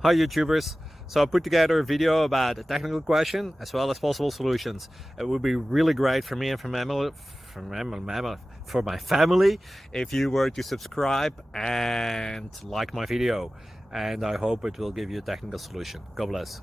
Hi YouTubers! So I put together a video about a technical question as well as possible solutions. It would be really great for me and for my family if you were to subscribe and like my video, and I hope it will give you a technical solution. God bless.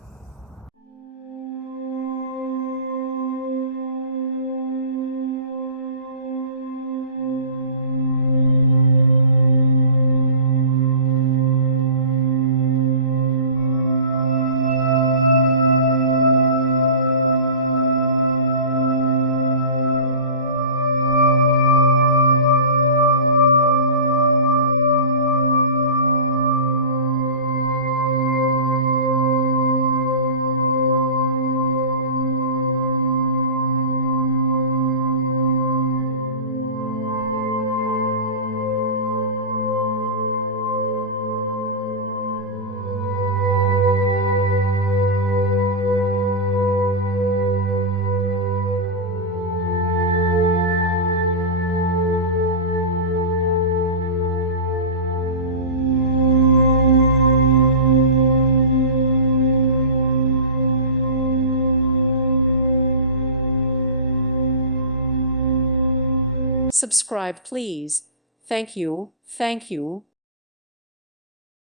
Subscribe, please. Thank you. Thank you.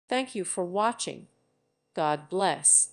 Thank you for watching. God bless.